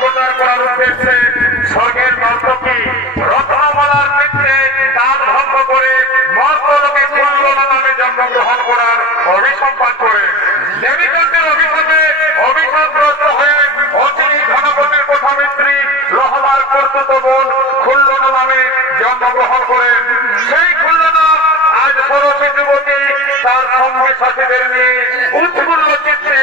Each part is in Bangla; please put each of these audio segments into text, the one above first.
প্রচার করার উদ্দেশ্যে স্বর্গের নর্তকী রত্নমালার নৃত্যে তাল ভঙ্গ করে মর্তলোকে কুণ্ডলা নামে জন্মগ্রহণ করার অভিসম্পাদ করে। দেবীকান্তের অভিশাপে অভিশাপগ্রস্ত হয়ে অচিনি ঘনপতির প্রথমিত্রী রহমার কর্তৃত বোন খুল্লনা নামে জন্মগ্রহণ করেন সেই খুল্লনা আজ ষোড়শী যুবতী তার সঙ্গে সাথীদের নিয়ে উৎফুল্ল চিত্রে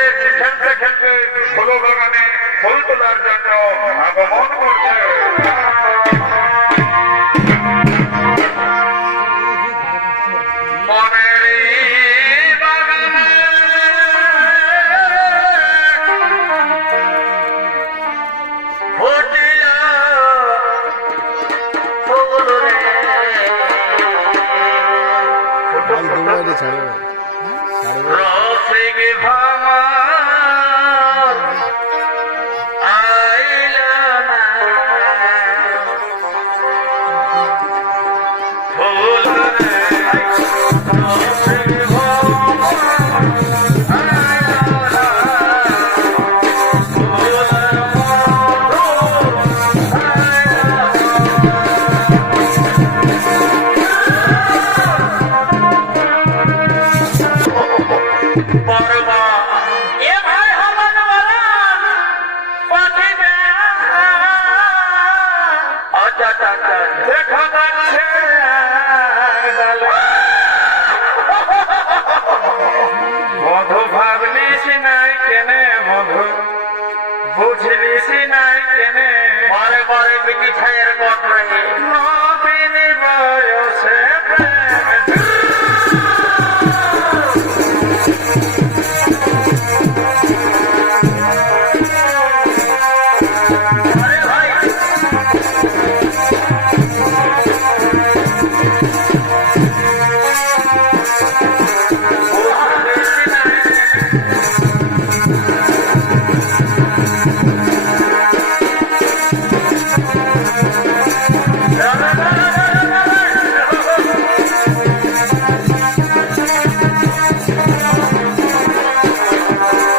দেখা যাচ্ছে। মধু ভাবলিস নাই কেনে মধু? বুঝলিস